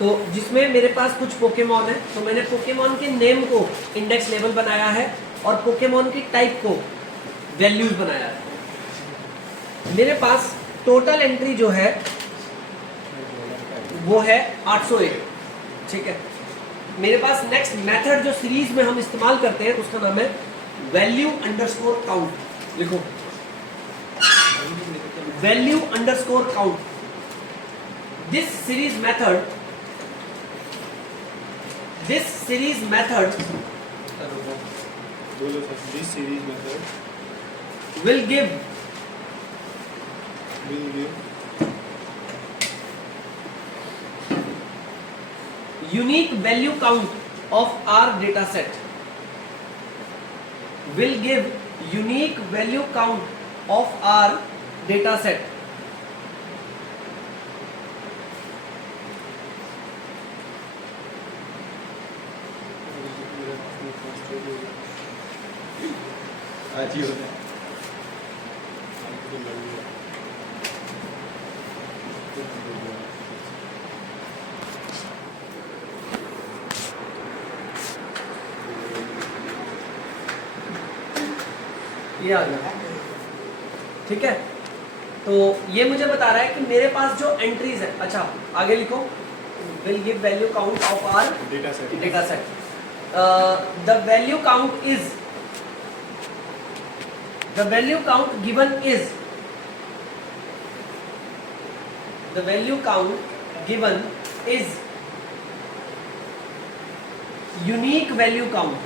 तो जिसमें मेरे पास कुछ पोकेमॉन है, तो मैंने पोकेमॉन के नेम को इंडेक्स लेवल बनाया है और पोकेमॉन की टाइप को वैल्यूज बनाया है। मेरे पास टोटल एंट्री जो है वो है 801, ठीक है। मेरे पास नेक्स्ट मेथड जो सीरीज में हम इस्तेमाल करते हैं उसका नाम है वैल्यू अंडरस्कोर काउंट। लिखो value underscore count. This series method this series method will give unique value count of our data set, will give unique value count of our data set. आज ही होता है। ये आ गया, ठीक है। तो ये मुझे बता रहा है कि मेरे पास जो एंट्रीज है, अच्छा आगे लिखो, will give value count of our data set. The value count is the value count given is unique value count।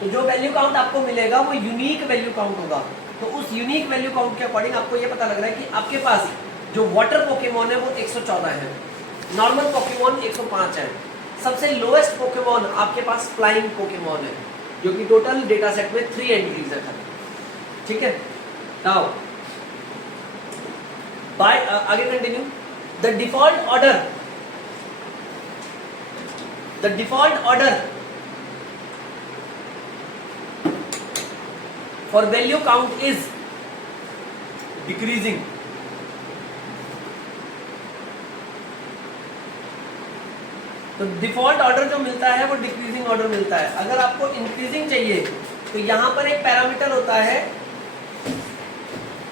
तो जो वैल्यू काउंट आपको मिलेगा वो यूनिक वैल्यू काउंट होगा। तो उस यूनिक वैल्यू काउंट के अकॉर्डिंग आपको ये पता लग रहा है कि आपके पास जो वाटर पोकेमॉन है वो 114 है, नॉर्मल पोकेमॉन 105 है, सबसे लोएस्ट पोकेमॉन आपके पास फ्लाइंग पोकेमॉन है जो कि टोटल डेटा सेट में 3 एंट्रीज है, ठीक है। नाउ बाय आगे continue. The default order for value count is decreasing. तो डिफॉल्ट ऑर्डर जो मिलता है वो डिक्रीजिंग ऑर्डर मिलता है। अगर आपको इंक्रीजिंग चाहिए तो यहां पर एक पैरामीटर होता है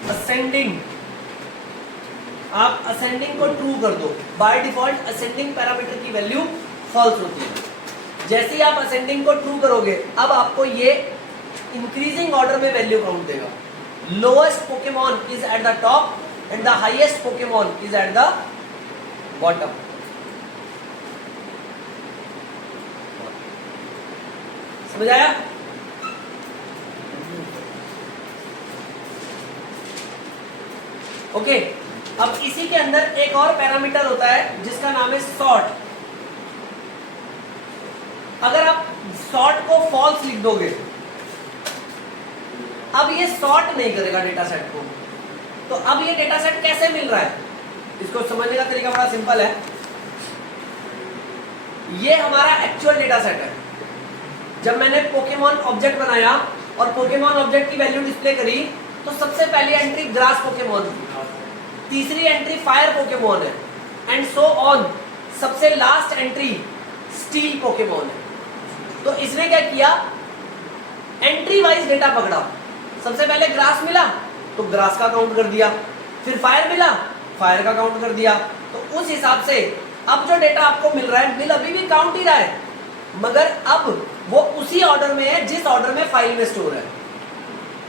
असेंडिंग। आप असेंडिंग को ट्रू कर दो, बाय डिफॉल्ट असेंडिंग पैरामीटर की वैल्यू फॉल्स होती है। जैसे ही आप असेंडिंग को ट्रू करोगे अब आपको ये इंक्रीजिंग ऑर्डर में वैल्यू काउंट देगा। Lowest Pokemon is at the top and the highest Pokemon is at the bottom. समझ आया? ओके, अब इसी के अंदर एक और पैरामीटर होता है जिसका नाम है सॉर्ट। अगर आप सॉर्ट को फॉल्स लिख दोगे, अब ये सॉर्ट नहीं करेगा डेटा सेट को। तो अब ये डेटा सेट कैसे मिल रहा है, इसको समझने का तरीका बड़ा सिंपल है। ये हमारा एक्चुअल डेटा सेट है। जब मैंने पोकेमॉन ऑब्जेक्ट बनाया और पोकेमॉन ऑब्जेक्ट की वैल्यू डिस्प्ले करी तो सबसे पहली एंट्री ग्रास पोकेमॉन थी, तीसरी एंट्री फायर पोकेमॉन है एंड सो ऑन। सबसे लास्ट एंट्री स्टील पोकेमॉन है। तो इसने क्या किया, एंट्री वाइज डेटा पकड़ा। सबसे पहले ग्रास मिला तो ग्रास का काउंट कर दिया, फिर फायर मिला, फायर का काउंट कर दिया। तो उस हिसाब से अब जो डेटा आपको मिल रहा है, मिल अभी भी काउंट ही रहा है, मगर अब वो उसी ऑर्डर में है जिस ऑर्डर में फाइल में स्टोर है।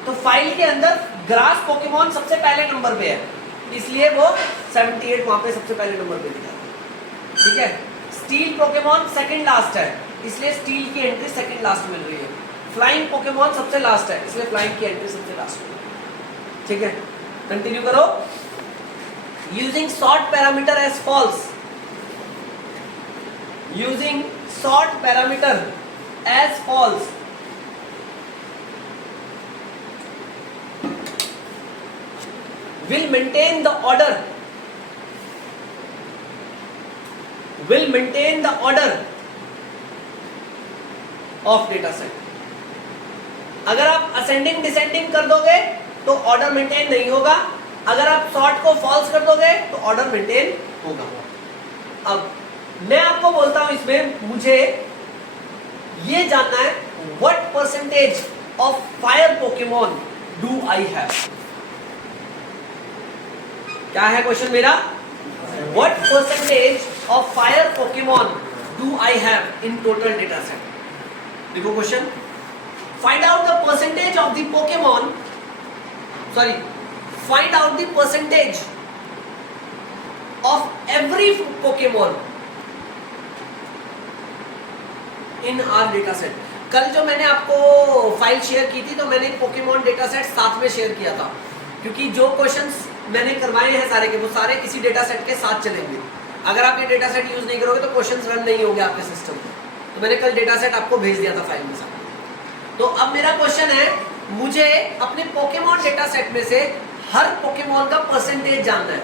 तो फाइल के अंदर ग्रास पोकेमॉन सबसे पहले नंबर पे है, इसलिए वो 78 वहां पे सबसे पहले नंबर पे दिखा, ठीक है। स्टील पोकेमॉन सेकंड लास्ट है, इसलिए स्टील की एंट्री सेकंड लास्ट मिल रही है। फ्लाइंग पोकेमॉन सबसे लास्ट है, इसलिए फ्लाइंग की एंट्री सबसे लास्ट में, ठीक है। कंटिन्यू करो। Using sort parameter as false, using sort parameter as false, will maintain the order of data set। अगर आप असेंडिंग डिसेंडिंग कर दोगे तो ऑर्डर मेंटेन नहीं होगा, अगर आप सॉर्ट को फॉल्स कर दोगे तो ऑर्डर मेंटेन होगा। अब मैं आपको बोलता हूं इसमें मुझे ये जानना है what percentage of fire Pokemon do I have. क्या है क्वेश्चन मेरा? What percentage of fire Pokemon do I have in total data set. देखो question, find out the percentage of the Pokemon, sorry, find out the percentage of every Pokemon in our data set. कल जो मैंने आपको file share की थी तो मैंने Pokemon data set साथ में शेयर किया था, क्योंकि जो क्वेश्चंस मैंने करवाए हैं सारे के वो सारे इसी डेटा सेट के साथ चलेंगे। अगर आप ये डेटा सेट यूज नहीं करोगे तो क्वेश्चंस रन नहीं होंगे आपके सिस्टम में। तो मैंने कल डेटा सेट आपको भेज दिया था फाइल में साथ। तो अब मेरा क्वेश्चन है, मुझे अपने पोकेमॉन डेटा सेट में से हर पोकेमॉन का परसेंटेज जानना है।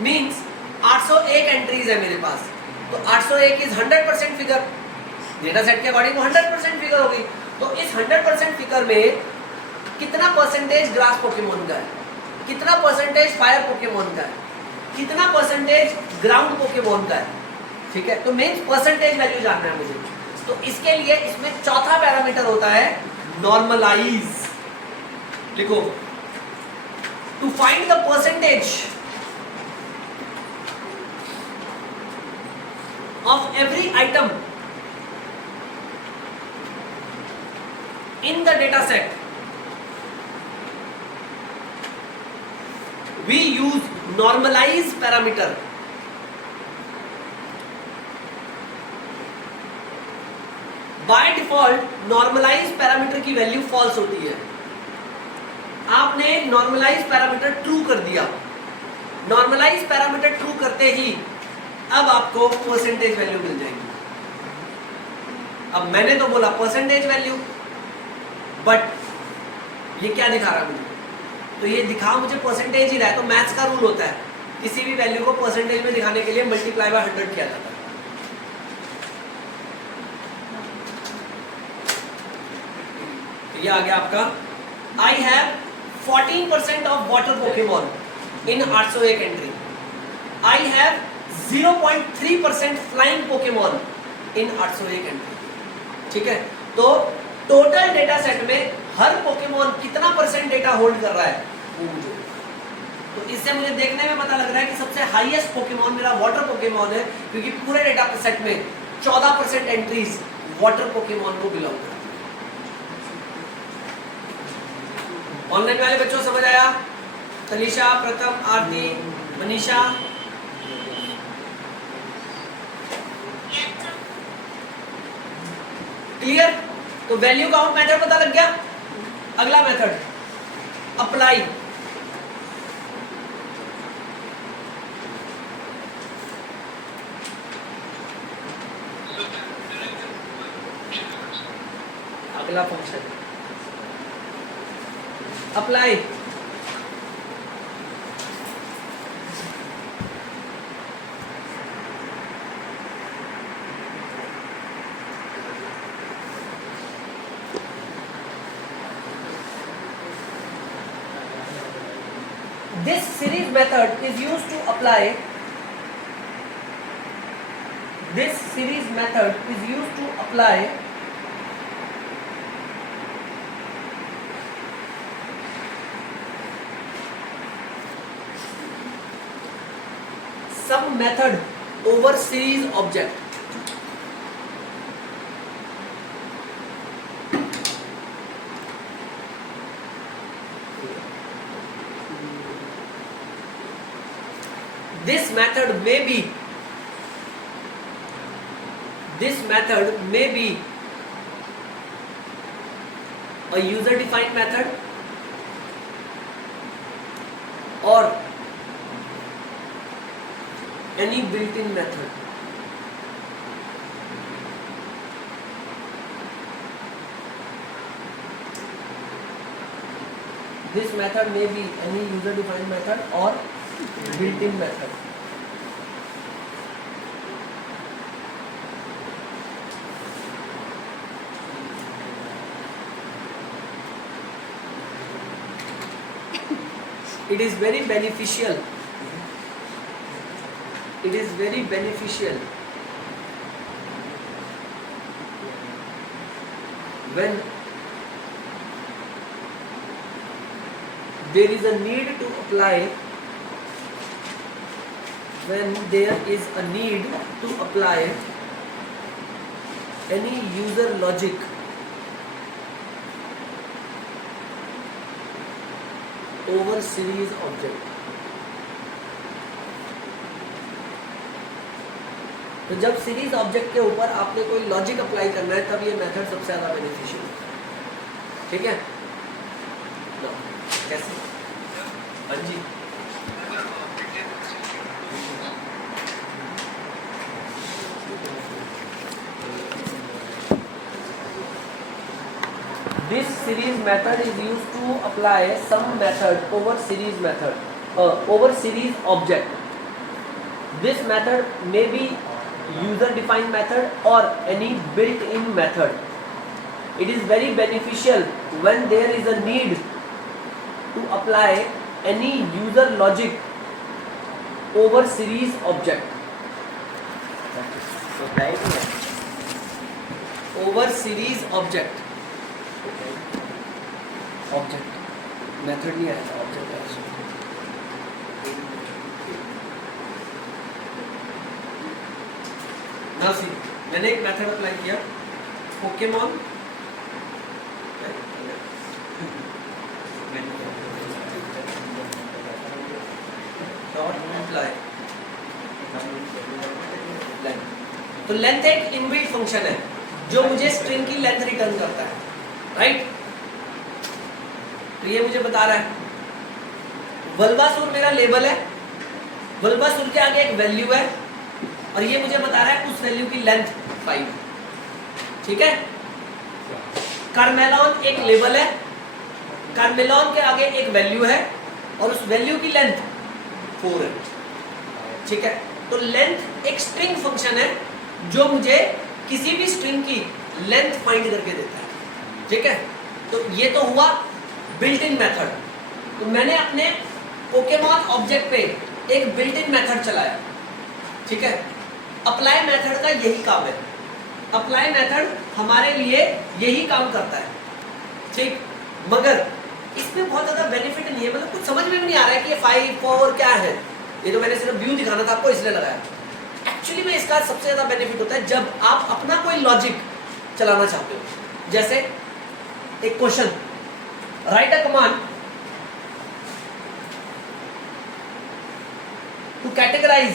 मींस 801 एंट्रीज है मेरे पास, तो 801 इज 100% फिगर। डेटा सेट के अकॉर्डिंग 100% फिगर होगी। तो इस 100% फिगर में कितना परसेंटेज ग्रास पोकेमॉन का है, कितना परसेंटेज फायर पोकेमॉन का है, कितना परसेंटेज ग्राउंड पोकेमॉन का है। ठीक है, तो मींस परसेंटेज वैल्यू जानना है मुझे। तो इसके लिए इसमें चौथा पैरामीटर होता है नॉर्मलाइज। लिखो, to find the percentage of every item in the data set, we use normalize parameter. By default normalize parameter की वैल्यू फॉल्स होती है। आपने normalize parameter ट्रू कर दिया। normalize parameter ट्रू करते ही अब आपको परसेंटेज वैल्यू मिल जाएगी। अब मैंने तो बोला परसेंटेज वैल्यू, बट ये क्या दिखा रहा है मुझे? तो ये दिखा मुझे परसेंटेज ही रहा है। तो मैथ्स का रूल होता है, किसी भी वैल्यू को परसेंटेज में दिखाने के लिए मल्टीप्लाई बाय 100 किया जाता है। तो ये आ गया आपका, I have 14% of water Pokemon in 801 entry. I have 0.3% flying Pokemon in 801 entry. ठीक है, तो टोटल डेटा सेट में हर पोकेमॉन कितना परसेंट डेटा होल्ड कर रहा है वो मुझे। तो इससे मुझे देखने में पता लग रहा है कि सबसे हाईएस्ट पोकेमॉन मेरा वाटर पोकेमॉन है, क्योंकि पूरे डेटा सेट में 14% एंट्रीज वाटर पोकेमॉन को बिलोंग करती है। ऑनलाइन वाले बच्चों समझ आया? तनीषा, प्रथम, आरती, मनीषा, क्लियर? तो वैल्यू काउंट मेथड पता लग गया। अगला मेथड अप्लाई। अगला function apply. This series method is used to apply. This series method is used to apply some method over series object. This method may be a user defined method or any built-in method. This method may be any user defined method or built-in method. It is very beneficial it is very beneficial when there is a need to apply any user logic over series object. तो जब series object के ऊपर आपने कोई logic apply करना है तब ये मेथड सबसे ज़्यादा बेनिफिशियल है। ठीक है तो कैसे? हाँ जी This series method is used to apply some method over series object. This method may be user defined method or any built-in method. It is very beneficial when there is a need to apply any user logic over series object. Over series object. Method नहीं आया था, object आया। ना सी मैंने एक method apply किया Pokemon dot apply length. तो length एक इनबिल्ट फंक्शन है जो मुझे स्ट्रिंग की लेंथ रिटर्न करता है, राइट? तो ये मुझे बता रहा है वल्बासुर मेरा लेबल है, वल्बासुर के आगे एक वैल्यू है और ये मुझे बता रहा है उस वैल्यू की लेंथ 5। ठीक है। कार्मेलॉन एक लेबल है, कार्मेलॉन के आगे एक वैल्यू है और उस वैल्यू की लेंथ 4 है। ठीक है। तो लेंथ एक स्ट्रिंग फंक्शन है जो मुझे किसी भी स्ट्रिंग की लेंथ फाइंड करके देता है। ठीक है। तो ये तो हुआ बिल्ट इन मेथड। तो मैंने अपने पोकेमॉन ऑब्जेक्ट पे एक बिल्ट इन मेथड चलाया। ठीक है। अप्लाई मेथड का यही काम है, अप्लाई मेथड हमारे लिए यही काम करता है। ठीक। मगर इसमें बहुत ज्यादा बेनिफिट नहीं है, मतलब कुछ समझ में भी नहीं आ रहा है कि ये 5 4 क्या है। ये तो मैंने सिर्फ व्यू दिखाना था आपको इसलिए लगाया। एक्चुअली में इसका सबसे ज्यादा बेनिफिट होता है जब आप अपना कोई लॉजिक चलाना चाहते हो। जैसे एक question, write a command to categorise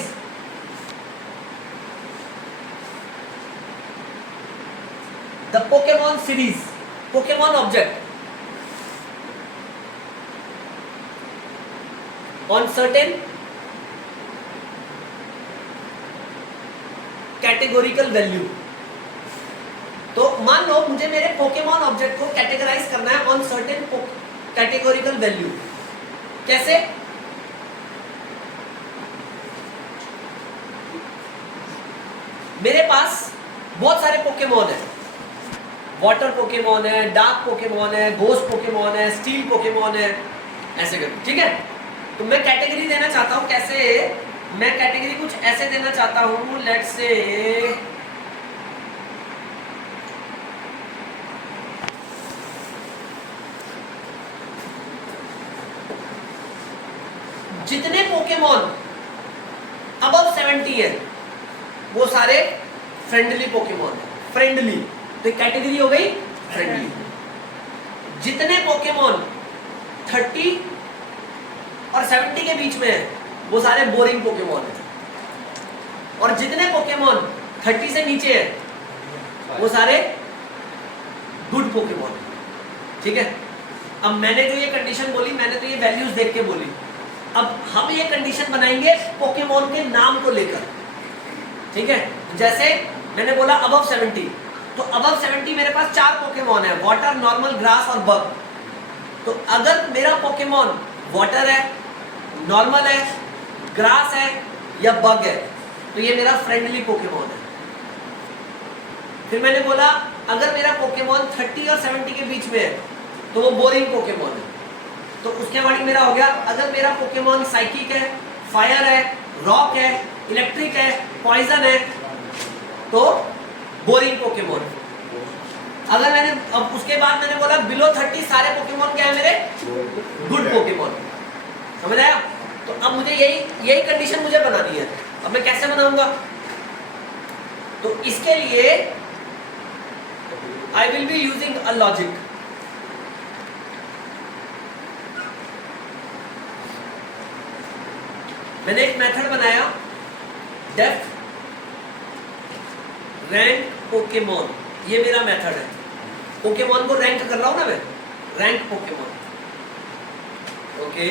the Pokemon series, Pokemon object on certain categorical value. तो मान लो मुझे मेरे पोकेमॉन ऑब्जेक्ट को कैटेगराइज करना है ऑन सर्टेन कैटेगोरिकल वैल्यू। कैसे? मेरे पास बहुत सारे पोकेमॉन है, वाटर पोकेमॉन है, डार्क पोकेमॉन है, घोस्ट पोकेमॉन है, स्टील पोकेमॉन है, ऐसे करके। ठीक है। तो मैं कैटेगरी देना चाहता हूं। कैसे? मैं कैटेगरी कुछ ऐसे देना चाहता हूं, लेट्स से जितने पोकेमॉन अबव 70 है वो सारे फ्रेंडली पोकेमॉन है। फ्रेंडली तो कैटेगरी हो गई फ्रेंडली। जितने पोकेमॉन 30 और 70 के बीच में है वो सारे बोरिंग पोकेमॉन है, और जितने पोकेमॉन 30 से नीचे है वो सारे गुड पोकेमॉन है। ठीक है। अब मैंने जो ये कंडीशन बोली, मैंने तो ये वैल्यूज देख के बोली। अब हम ये कंडीशन बनाएंगे पोकेमॉन के नाम को लेकर। ठीक है। जैसे मैंने बोला अबव 70, तो अबव 70 मेरे पास 4 पोकेमॉन है, वाटर, नॉर्मल, ग्रास और बग। तो अगर मेरा पोकेमॉन वाटर है, नॉर्मल है, ग्रास है या बग है तो ये मेरा फ्रेंडली पोकेमॉन है। फिर मैंने बोला अगर मेरा पोकेमॉन 30 और 70 के बीच में है तो वो बोरिंग पोकेमॉन है। तो उसके अकॉर्डिंग मेरा हो गया, अगर मेरा पोकेमॉन साइकिक है, फायर है, रॉक है, इलेक्ट्रिक है, पॉइजन है, तो बोरिंग पोकेमोन। अगर मैंने अब उसके बाद मैंने बोला बिलो 30 सारे पोकेमोन क्या है मेरे, गुड पोकेमोन। समझ आया? तो अब मुझे यही कंडीशन मुझे बनानी है। अब मैं कैसे बनाऊंगा? तो इसके लिए I will be using a logic. मैंने एक मेथड बनाया, डेफ रैंक पोकेमोन। ये मेरा मेथड है, पोकेमोन को रैंक कर रहा हूं ना मैं, रैंक पोकेमोन। ओके,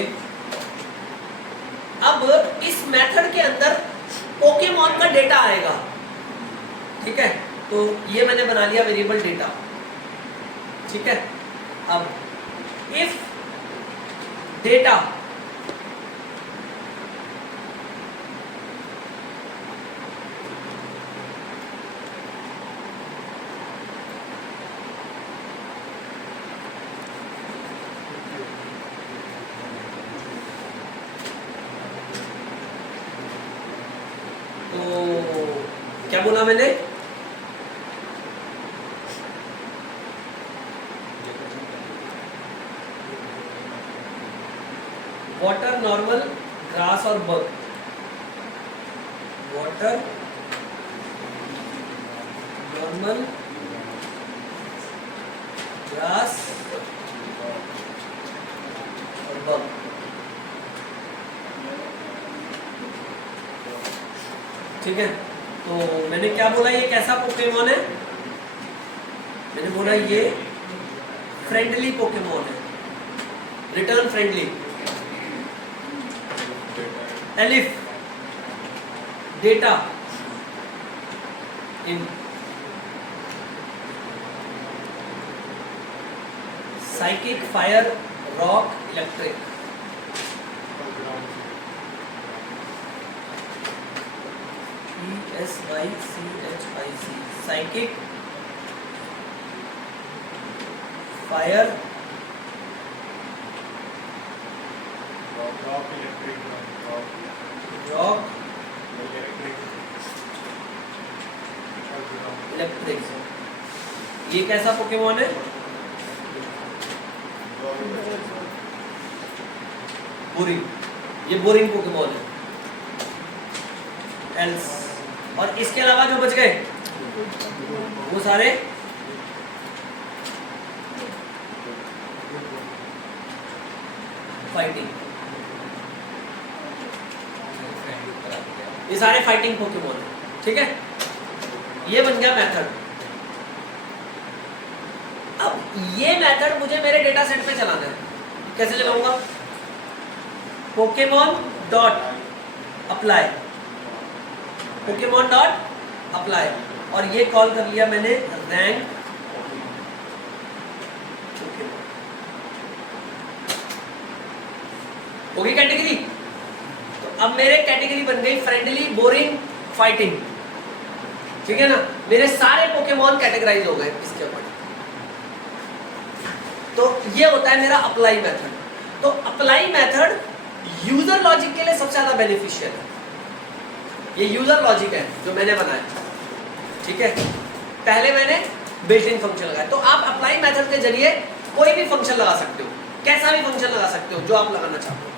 अब इस मेथड के अंदर पोकेमोन का डेटा आएगा, ठीक है? तो ये मैंने बना लिया वेरिएबल डेटा, ठीक है? अब इफ डेटा क्या बोला मैंने? वाटर, नॉर्मल, ग्रास और बग। वाटर, नॉर्मल, ग्रास और बग। ठीक है, तो मैंने क्या बोला, ये कैसा पोकेमोन है? मैंने बोला ये फ्रेंडली पोकेमोन है, return friendly. Elif data in psychic, fire, rock, electric. SICHIC, psychic, fire, rock, electric. ये कैसा पोकेमोन है? बोरिंग। ये बोरिंग पोकेमोन है। एल्स, और इसके अलावा जो बच गए वो सारे फाइटिंग। ये सारे फाइटिंग पोकेमोन है, ठीक है? ये बन गया मेथड। अब ये मेथड मुझे मेरे डेटा सेट पे चलाना है। कैसे चलाऊंगा? Pokemon dot apply, Pokemon dot apply, और ये कॉल कर लिया मैंने रैंक पोकेमोन। होगी कैटेगरी? तो अब मेरे कैटेगरी बन गई फ्रेंडली, बोरिंग, फाइटिंग, ठीक है ना? मेरे सारे पोकेमोन कैटेगराइज हो गए इसके अकॉर्डिंग। तो ये होता है मेरा अप्लाई मेथड। तो अप्लाई मेथड यूजर लॉजिक के लिए सबसे ज्यादा बेनिफिशियल है। ये यूजर लॉजिक है जो मैंने बनाया, ठीक है? पहले मैंने बिल्ट इन फंक्शन लगाया। तो आप अप्लाई मेथड के जरिए कोई भी फंक्शन लगा सकते हो, कैसा भी फंक्शन लगा सकते हो जो आप लगाना चाहते हो।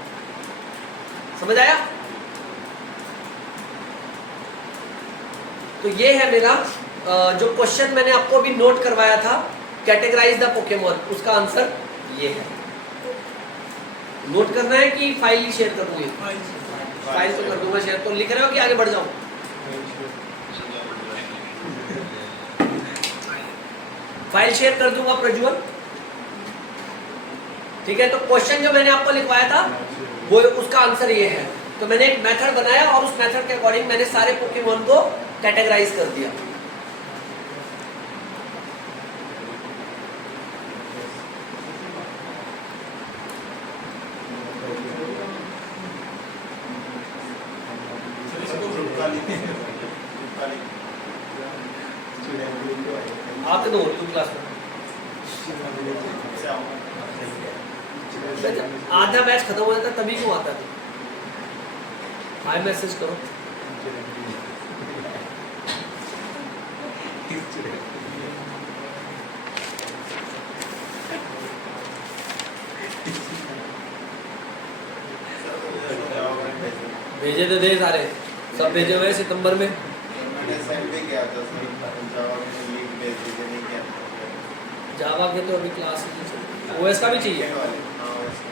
समझ आया? तो ये है मेरा जो क्वेश्चन मैंने आपको अभी नोट करवाया था, कैटेगराइज द पोकेमोन, उसका आंसर ये है। नोट करना है कि फाइल ही शेयर कर दूंगी? फाइल तो कर दूंगा शेयर। तो लिख रहे हो कि आगे बढ़ जाऊं? फाइल शेयर कर दूंगा प्रज्वल, ठीक है? तो क्वेश्चन जो मैंने आपको लिखवाया था वो उसका आंसर ये है। तो मैंने एक मेथड बनाया और उस मेथड के अकॉर्डिंग मैंने सारे पोकेमोन को कैटेगराइज कर दिया। आते दो उर्दू क्लास में। आधा मैच खत्म हो जाता तभी क्यों आता था? हाय मैसेज करो। भेजे तो दे सारे, सब भेजे हुए सितंबर में। मैंने सेंड भी किया था सर, जावा में लिंक भेज दीजिए, नहीं किया था। जावा के तो अभी क्लास नहीं चल रही, ओएस का भी चाहिए। वीकेंड वाले, हाँ वैसे।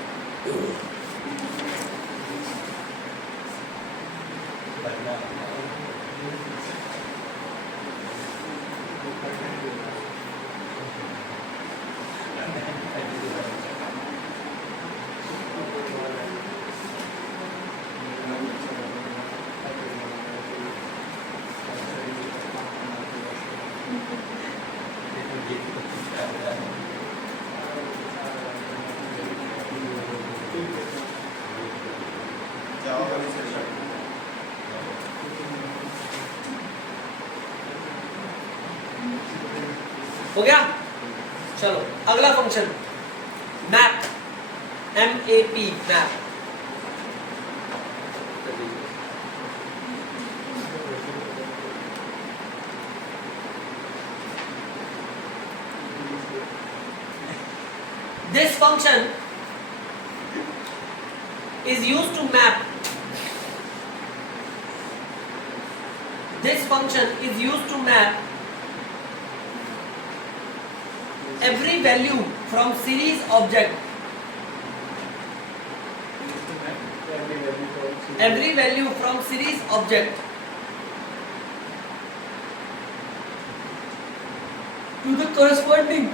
जावा वाले से शर्ट। हो गया? चलो अगला function map, MAP map. This function is used to map. This function is used to map every value from series object. Every value from series object to the corresponding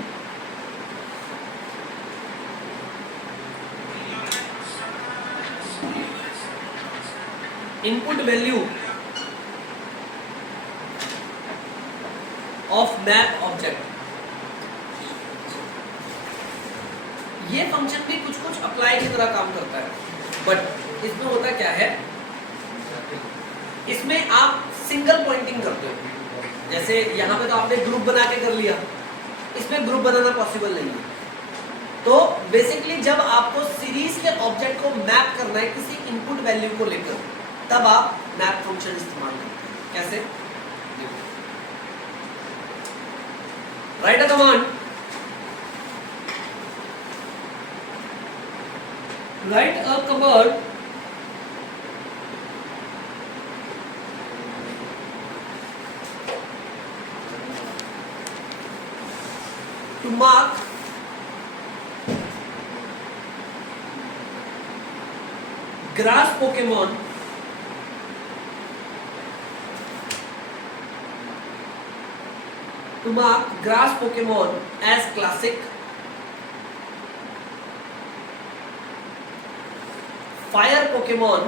input value of map object. ये function भी कुछ कुछ apply की तरह काम करता है, but इसमें होता क्या है, इसमें आप सिंगल पॉइंटिंग करते हो। जैसे यहाँ पे तो आपने ग्रुप बना के कर लिया, इसमें ग्रुप बनाना पॉसिबल नहीं है। तो बेसिकली जब आपको सीरीज के ऑब्जेक्ट को मैप करना है किसी इनपुट वैल्यू को लेकर, तब आप मैप फंक्शन इस्तेमाल करते हैं। कैसे? Right a command, write a command to mark grass Pokemon as classic, fire Pokemon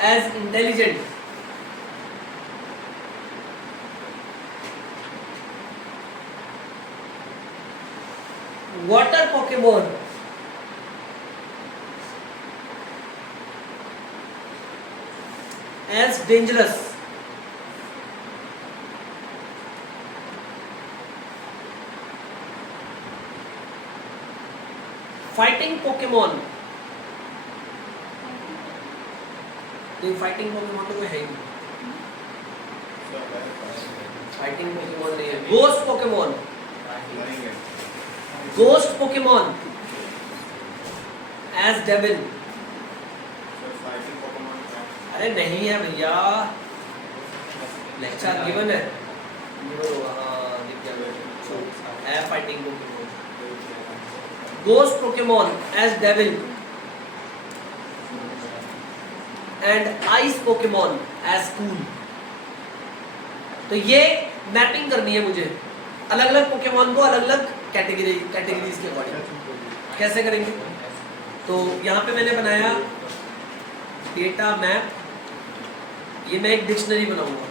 as intelligent, water Pokemon as dangerous, fighting Pokemon, तो फाइटिंग पोकेमॉन तो कोई है ही नहीं, फाइटिंग पोकेमॉन नहीं है। Ghost Pokemon, ghost Pokemon as devil. अरे नहीं है भैया, लेक्चर गिवन है, है fighting Pokemon. Ghost Pokemon as Devil and Ice Pokemon as Cool। तो ये मैपिंग करनी है मुझे अलग अलग पोकेमॉन को अलग अलग कैटेगरीज के अकॉर्डिंग। कैसे करेंगे? तो यहाँ पे मैंने बनाया डेटा मैप, ये मैं एक डिक्शनरी बनाऊंगा।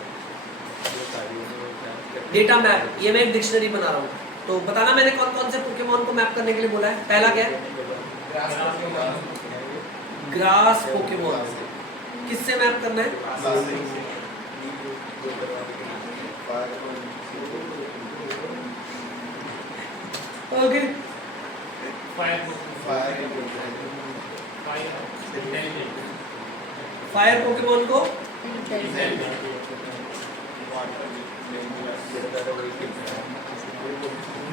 डेटा मैप ये मैं एक डिक्शनरी बना रहा हूँ। तो बताना मैंने कौन कौन से पोकेमॉन को मैप करने के लिए बोला है। पहला क्या है? Grass Pokemon. किससे मैप करना है? ओके, फायर पोकेमोन को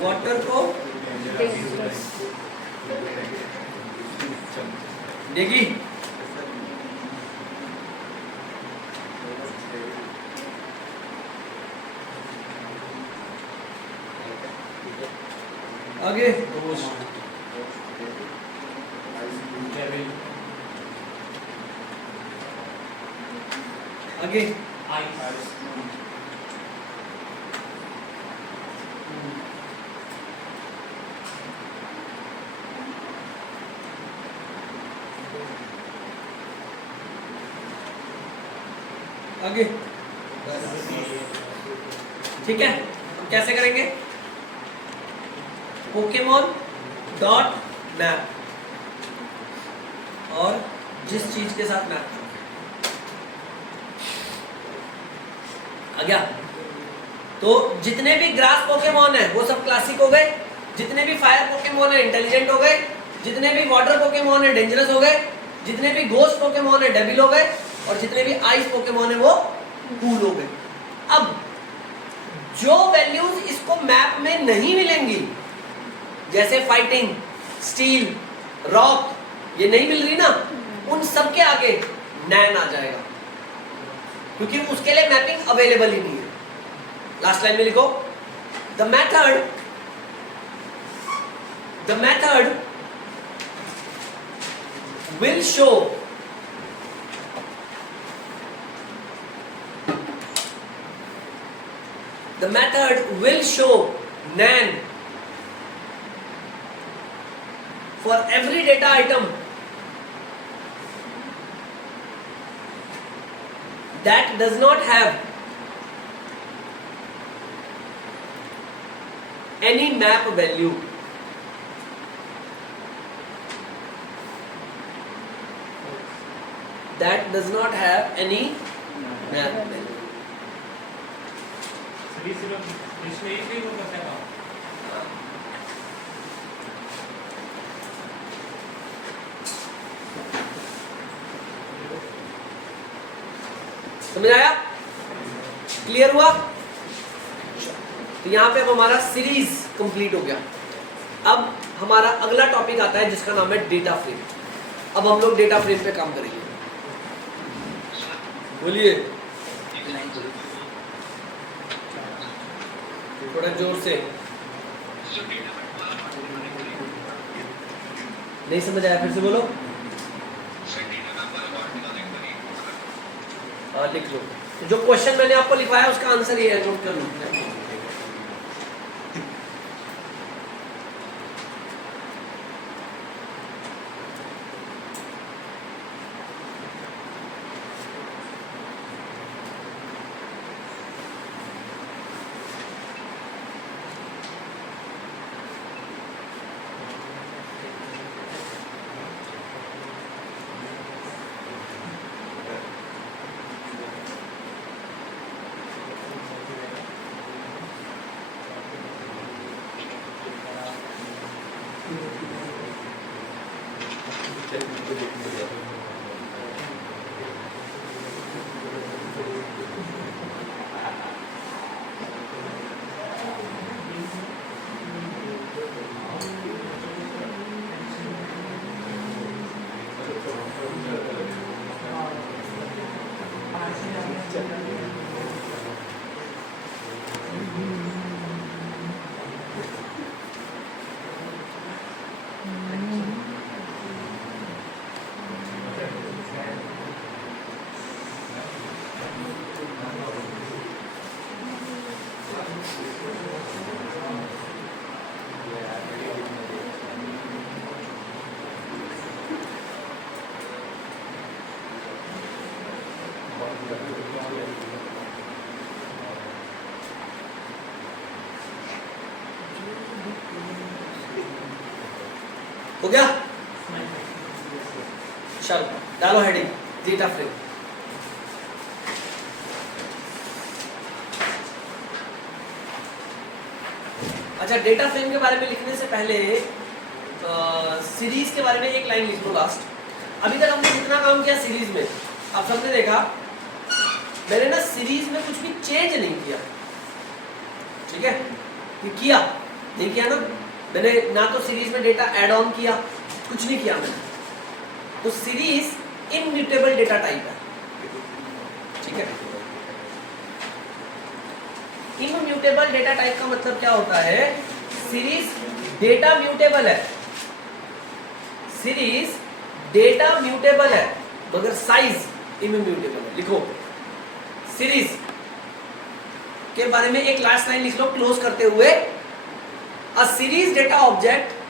वाटर को देखी आगे आगे आगे ठीक है, हम कैसे करेंगे? पोकेमोन डॉट मैप और जिस चीज के साथ मैप आ गया, तो जितने भी ग्रास पोकेमोन है वो सब क्लासिक हो गए, जितने भी फायर पोकेमोन है इंटेलिजेंट हो गए, जितने भी वाटर पोकेमोन है डेंजरस हो गए, जितने भी घोस्ट पोकेमोन है डेविल हो गए, और जितने भी आइस पोकेमोन है वो कूल हो गए। अब जो वैल्यूज इसको मैप में नहीं मिलेंगी, जैसे फाइटिंग, स्टील, रॉक, ये नहीं मिल रही ना, उन सब के आगे नैन आ जाएगा, क्योंकि उसके लिए मैपिंग अवेलेबल ही नहीं है। लास्ट लाइन में लिखो, the method will show nan for every data item that does not have any map value. That does not have any map value. समझ आया? क्लियर हुआ? तो यहाँ पे अब हमारा सीरीज कंप्लीट हो गया। अब हमारा अगला टॉपिक आता है जिसका नाम है डेटा फ्रेम। अब हम लोग डेटा फ्रेम पे काम करेंगे। बोलिए थोड़ा जोर से। नहीं समझ आया, फिर से बोलो। हाँ लिख लो, जो क्वेश्चन मैंने आपको लिखवाया उसका आंसर ये है, नोट कर लो। हो गया? चलो डालो हेडिंग डेटा फ्रेम। अच्छा, डेटा फ्रेम के बारे में लिखने से पहले सीरीज के बारे में एक लाइन लिख लो लास्ट। अभी तक हमने जितना काम किया सीरीज में, आप सबने देखा मैंने ना सीरीज में कुछ भी चेंज नहीं किया, ठीक है? ये किया नहीं किया ना, मैंने ना तो सीरीज में डेटा ऐड ऑन किया, कुछ नहीं किया मैंने। तो सीरीज इम्यूटेबल डेटा टाइप है, ठीक है? इम्यूटेबल डेटा टाइप का मतलब क्या होता है? सीरीज डेटा म्यूटेबल है, सीरीज डेटा म्यूटेबल है मगर साइज इम्यूटेबल है। लिखो सीरीज के बारे में एक लास्ट लाइन लिख लो क्लोज करते हुए, a series data object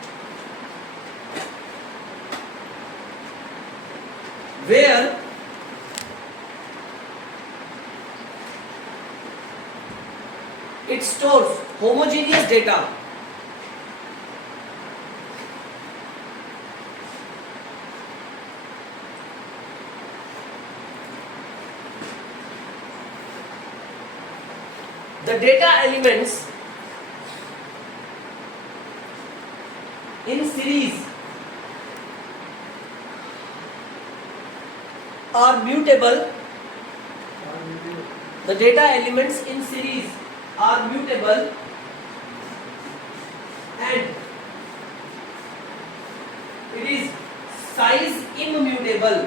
where it stores homogeneous data the data elements in series are mutable. The data elements in series are mutable and it is size immutable.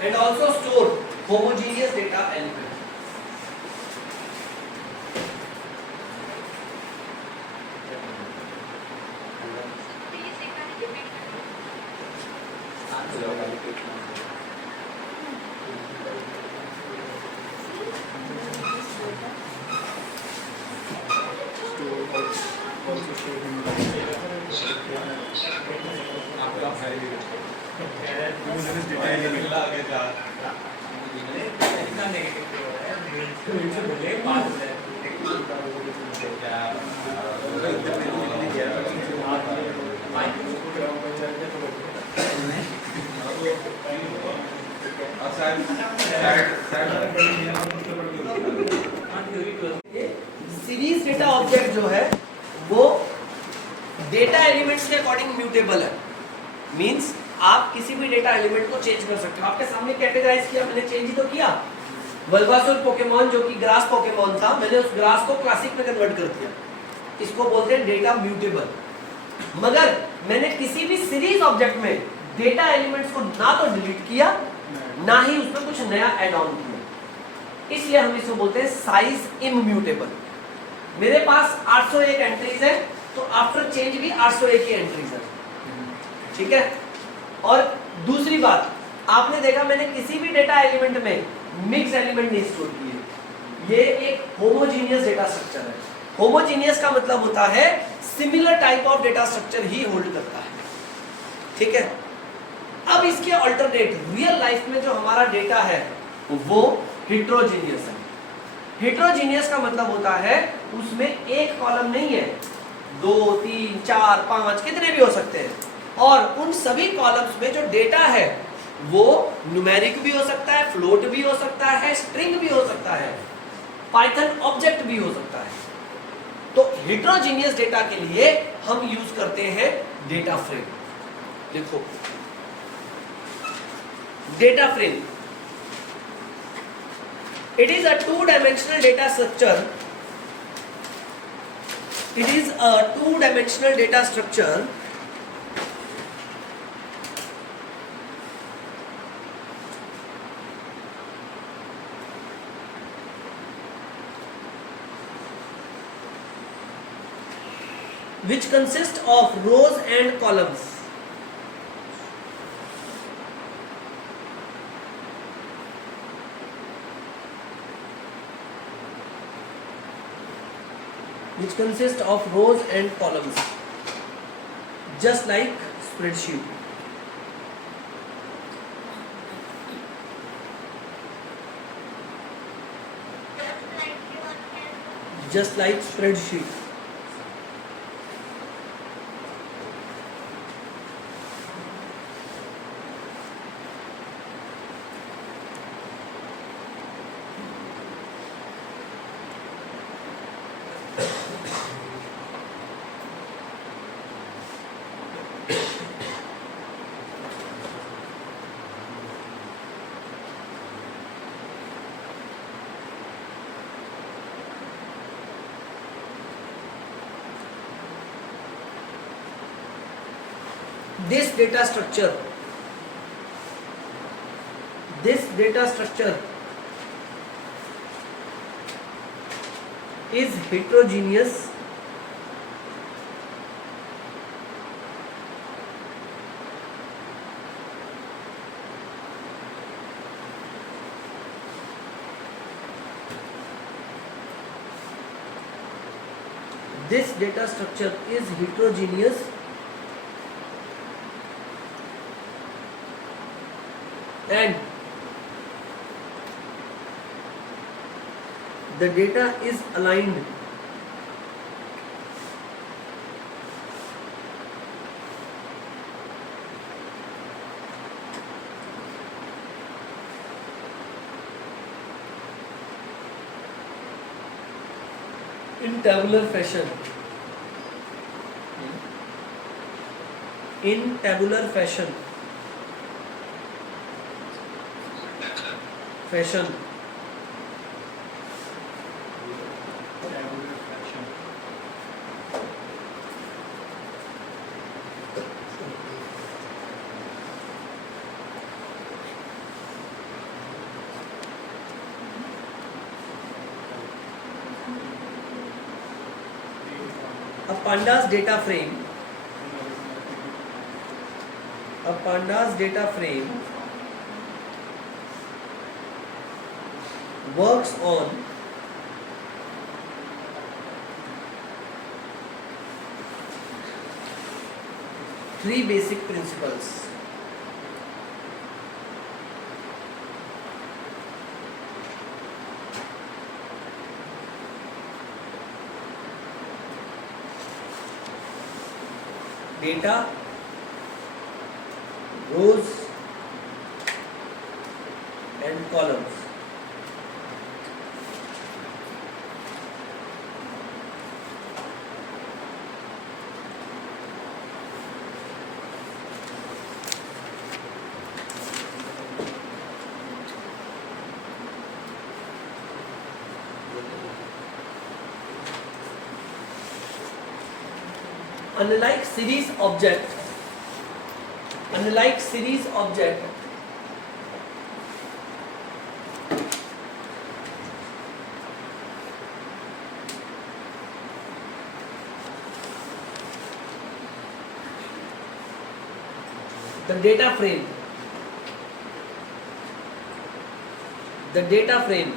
And also store homogeneous data elements. Series data object जो है वो data elements के according mutable है। Means आप किसी भी data element को change कर सकते हो। आपके सामने कैटेगराइज किया, मैंने चेंज ही तो किया। बल्बासुर पोकेमॉन जो कि ग्रास पोकेमॉन था, मैंने उस ग्रास को क्लासिक में कन्वर्ट कर दिया। इसको बोलते हैं डेटा म्यूटेबल। मगर मैंने किसी भी सीरीज ऑब्जेक्ट में डेटा एलिमेंट्स को ना तो डिलीट किया ना ही उसमें कुछ नया ऐड ऑन किया, इसलिए हम इसको बोलते हैं साइज इम्यूटेबल। मेरे पास 801 एंट्रीज है तो आफ्टर चेंज भी 801 की एंट्रीज है, ठीक है? और दूसरी बात, आपने देखा मैंने किसी भी डेटा एलिमेंट में मिक्स एलिमेंट नहीं स्टोर किए। ये एक होमोजीनियस डेटा स्ट्रक्चर है। होमोजीनियस का मतलब होता है similar type of data structure he hold करता है, ठीक है? अब इसके अल्टरनेट रियल लाइफ में जो हमारा डेटा है वो हेट्रोजीनियस है। हेट्रोजीनियस का मतलब होता है उसमें एक कॉलम नहीं है, 2, 3, 4, 5 कितने भी हो सकते हैं, और उन सभी कॉलम्स में जो डेटा है वो न्यूमेरिक भी हो सकता है, फ्लोट भी हो सकता है, स्ट्रिंग भी हो सकता है, पाइथन ऑब्जेक्ट भी हो सकता है। तो हेट्रोजीनियस डेटा के लिए हम यूज करते हैं डेटा फ्रेम। देखो data frame, it is a two-dimensional data structure. It is a two-dimensional data structure which consists of rows and columns. Which consists of rows and columns, just like spreadsheet. Just like spreadsheet. this data structure is heterogeneous this data structure is heterogeneous and the data is aligned in tabular fashion. In tabular fashion. A panda's data frame works on three basic principles. Data, rows and columns. Unlike series object, the data frame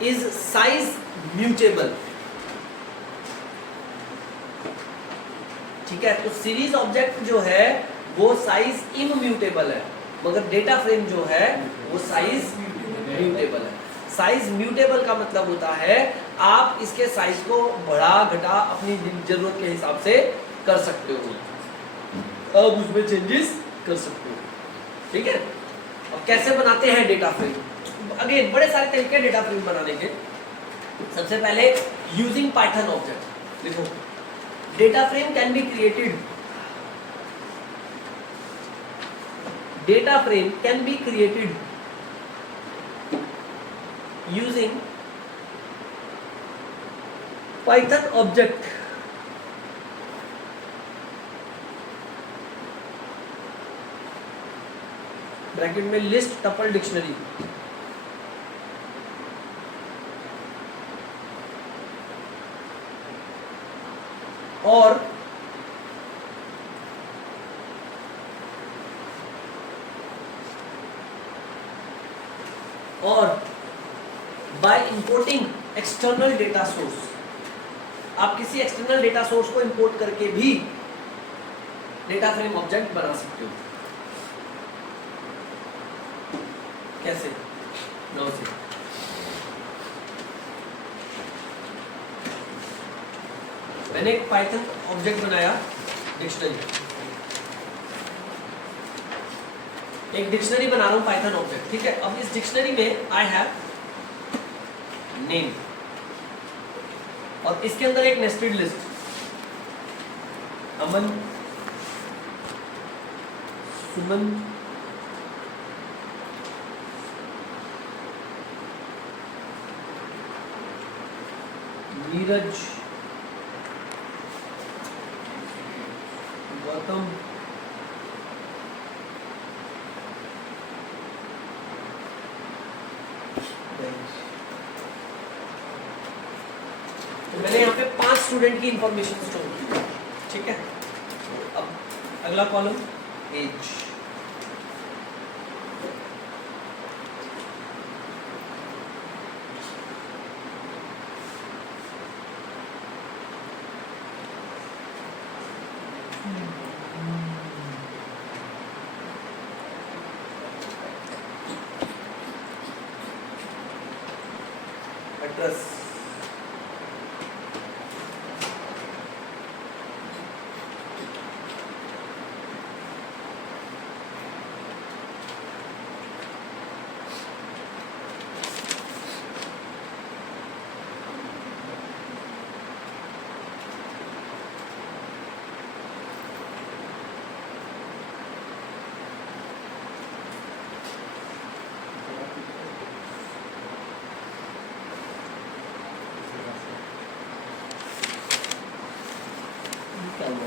is size mutable. ठीक है, तो series object जो है वो size immutable है, मगर data frame जो है वो साइज म्यूटेबल है। साइज म्यूटेबल का मतलब होता है आप इसके साइज को बढ़ा घटा अपनी जरूरत के हिसाब से कर सकते हो, अब उसमें चेंजेस कर सकते हो। ठीक है, अब कैसे बनाते हैं डेटा फ्रेम? अगेन बड़े सारे तरीके हैं डेटा फ्रेम बनाने के। सबसे पहले यूजिंग पाइथन ऑब्जेक्ट। देखो, data frame can be created using Python object bracket में लिस्ट टपल डिक्शनरी और by importing external data source. आप किसी एक्सटर्नल डेटा सोर्स को इंपोर्ट करके भी डेटा फ्रेम ऑब्जेक्ट बना सकते हो। कैसे? नो से मैंने एक पाइथन ऑब्जेक्ट बनाया, डिक्शनरी, एक डिक्शनरी बना रहा हूं पाइथन ऑब्जेक्ट। ठीक है, अब इस डिक्शनरी में आई हैव नेम और इसके अंदर एक नेस्टेड लिस्ट, अमन, सुमन, नीरज, खत्म। तो मैंने यहाँ पे 5 स्टूडेंट की इंफॉर्मेशन स्टोर की, ठीक है। अब अगला कॉलम एज। एड्रेस, क्या हुआ?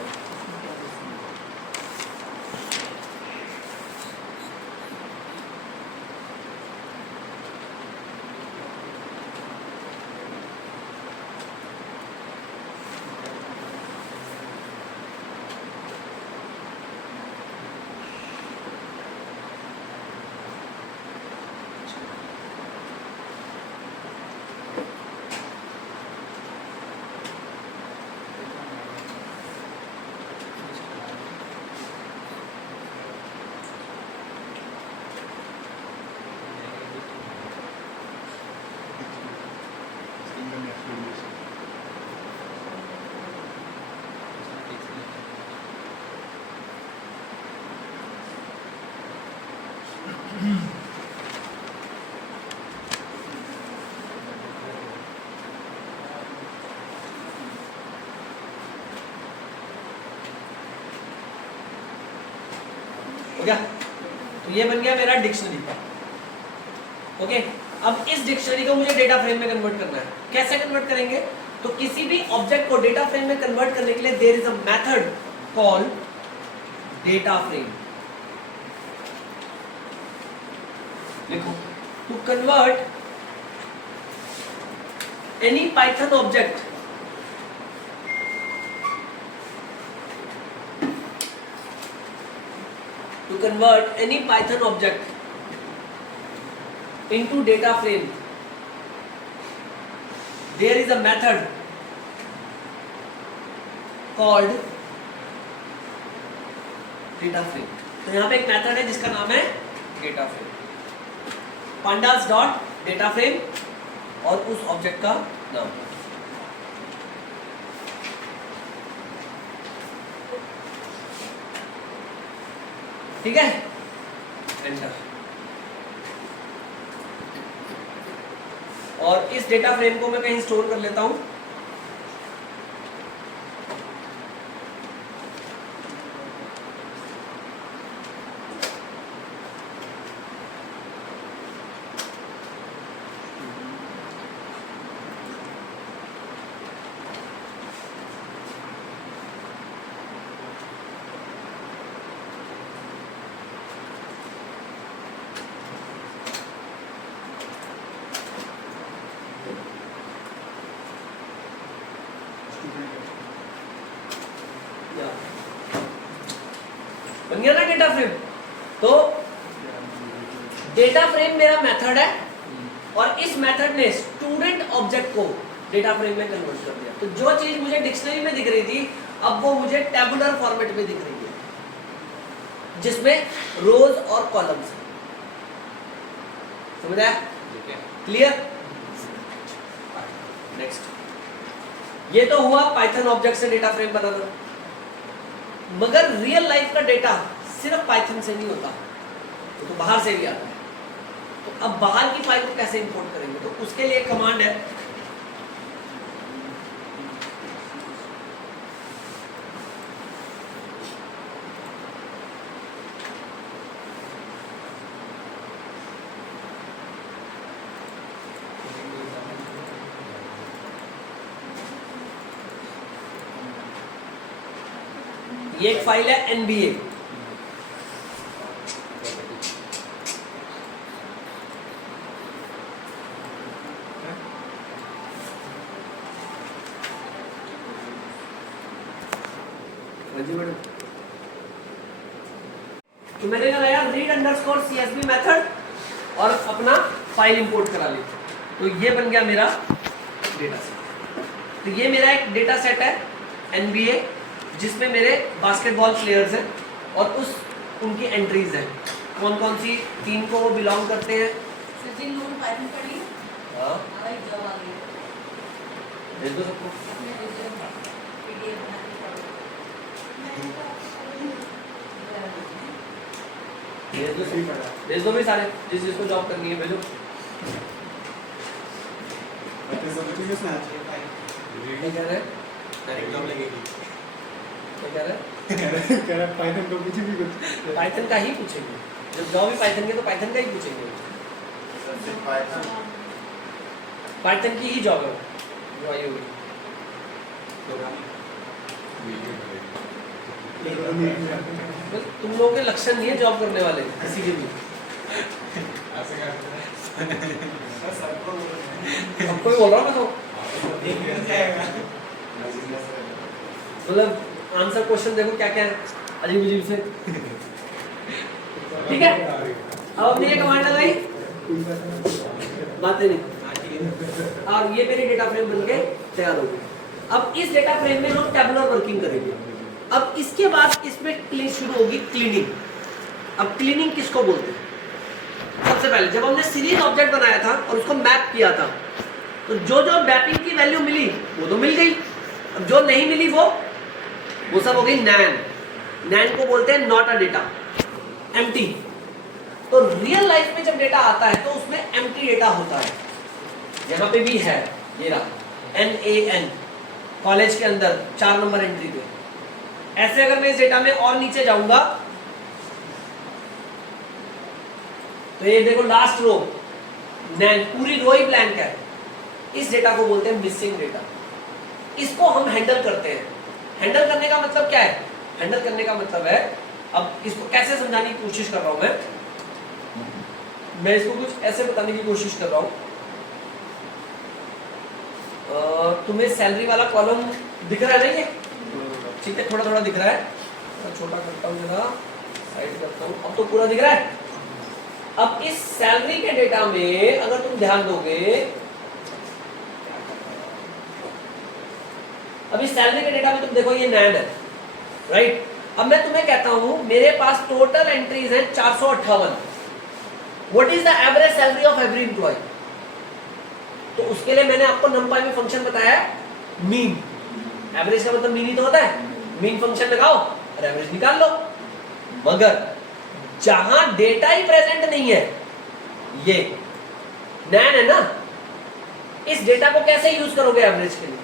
हो गया? तो ये बन गया मेरा डिक्शनरी। ओके, अब इस डिक्शनरी को मुझे डेटा फ्रेम में कन्वर्ट करना है। कैसे कन्वर्ट करेंगे? तो किसी भी ऑब्जेक्ट को डेटा फ्रेम में कन्वर्ट करने के लिए there is a method called data frame. लिखो, to convert any Python object to convert any Python object into data frame, there is a method called data frame। तो यहाँ पे एक मेथड है जिसका नाम है data frame, pandas dot data frame और उस ऑब्जेक्ट का नाम। ठीक है, एंटर। और इस डेटा फ्रेम को मैं कहीं स्टोर कर लेता हूं। बन गया ना डेटा फ्रेम। तो डेटा फ्रेम मेरा मेथड है और इस मेथड ने स्टूडेंट ऑब्जेक्ट को डेटा फ्रेम में कन्वर्ट कर दिया। तो जो चीज मुझे डिक्शनरी में दिख रही थी अब वो मुझे टेबुलर फॉर्मेट में दिख रही है जिसमें रोज और कॉलम्स है। समझ आया? क्लियर? नेक्स्ट, ये तो हुआ पाइथन ऑब्जेक्ट से डेटा फ्रेम बनाना। मगर रियल लाइफ का डेटा सिर्फ पाइथन से नहीं होता, तो बाहर से भी आता है। तो अब बाहर की फाइल को कैसे इंपोर्ट करेंगे? तो उसके लिए कमांड है ये एक फाइल है NBA। जी मैडम, तो मैंने लगाया रीड अंडरस्कोर CSV मेथड और अपना फाइल इंपोर्ट करा ली। तो ये बन गया मेरा डेटा सेट। तो ये मेरा एक डेटा सेट है NBA, जिसमें मेरे बास्केटबॉल प्लेयर्स हैं और उनकी एंट्रीज हैं, कौन कौन सी टीम को वो बिलोंग करते हैं। जिन लोगों को पाइथन पढ़ी है, हाँ, हमारी जॉब आ गई है। भेज दो सबको। अपने PDF बना के पढ़ो। भेज दो, भेज दो भी सारे, जिसको जॉब करनी है भेजो। क्या कह रहे हैं? एग्जाम लगेगी। क्या कह रहे हैं? पाइथन को कुछ भी कुछ पाइथन का ही पूछेंगे, जब जॉब ही पाइथन के तो पाइथन का ही पूछेंगे। पाइथन की ही जॉब है जो आई होगी। बस तुम लोगों के लक्षण नहीं है जॉब करने वाले किसी के भी। अब कोई बोल रहा है तो मतलब आंसर क्वेश्चन देखो क्या क्या है अजीब अजीब से। ठीक है, अब हमने ये कमांड लगाई, बातें नहीं, और ये मेरी डेटा फ्रेम बन के तैयार हो गई। अब इस डेटा फ्रेम में हम टेबुलर वर्किंग करेंगे। अब इसके बाद इसमें शुरू होगी क्लीनिंग। अब क्लीनिंग किसको बोलते हैं? सबसे पहले जब हमने सीरीज ऑब्जेक्ट बनाया था और उसको मैप किया था, तो जो जो मैपिंग की वैल्यू मिली वो तो मिल गई। अब जो नहीं मिली वो सब हो गई नैन। नैन को बोलते हैं नॉट अ डेटा, एम्प्टी। तो रियल लाइफ में जब डेटा आता है तो उसमें एम्प्टी डेटा होता है। यहाँ पे भी है, ये रहा NAN, कॉलेज के अंदर 4 नंबर एंट्री पे। ऐसे अगर मैं इस डेटा में और नीचे जाऊंगा तो ये देखो लास्ट रो नैन, पूरी रो ही ब्लैंक है। इस डेटा को बोलते हैं मिसिंग डेटा। इसको हम हैंडल करते हैं। हैंडल करने का मतलब क्या है? हैंडल करने का मतलब है, अब इसको कैसे समझाने की कोशिश कर रहा हूं मैं इसको कुछ ऐसे बताने की कोशिश कर रहा हूं। तुम्हें सैलरी वाला कॉलम दिख रहा है ना? ये ठीक है, थोड़ा थोड़ा दिख रहा है, छोटा करता हूं जरा, साइड करता हूं, अब तो पूरा दिख रहा है। अब इस सैलरी के डेटा में अगर तुम ध्यान दोगे, अब इस सैलरी के डेटा में तुम देखो ये नैन है, राइट। अब मैं तुम्हें कहता हूं मेरे पास टोटल एंट्रीज हैं 458। What is the average salary of every employ? तो उसके लिए मैंने आपको नंपाई में फंक्शन बताया मीन। एवरेज का मतलब मीन ही तो होता है। मीन फंक्शन लगाओ और एवरेज निकाल लो। मगर जहां डेटा ही प्रेजेंट नहीं है, ये नैन है ना, इस डेटा को कैसे यूज करोगे एवरेज के लिए?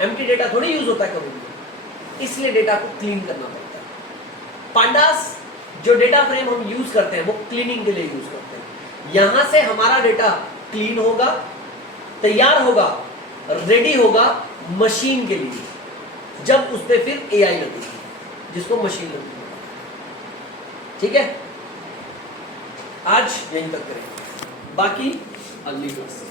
एम्प्टी डेटा थोड़ी यूज होता है कभी, इसलिए डेटा को क्लीन करना पड़ता है। पांडास जो डेटा फ्रेम हम यूज करते हैं वो क्लीनिंग के लिए यूज करते हैं। यहां से हमारा डेटा क्लीन होगा, तैयार होगा, रेडी होगा मशीन के लिए, जब उस पर फिर AI लगेगी, जिसको मशीन लर्निंग। ठीक है, आज यहीं तक करेंगे, बाकी अगली क्लास से।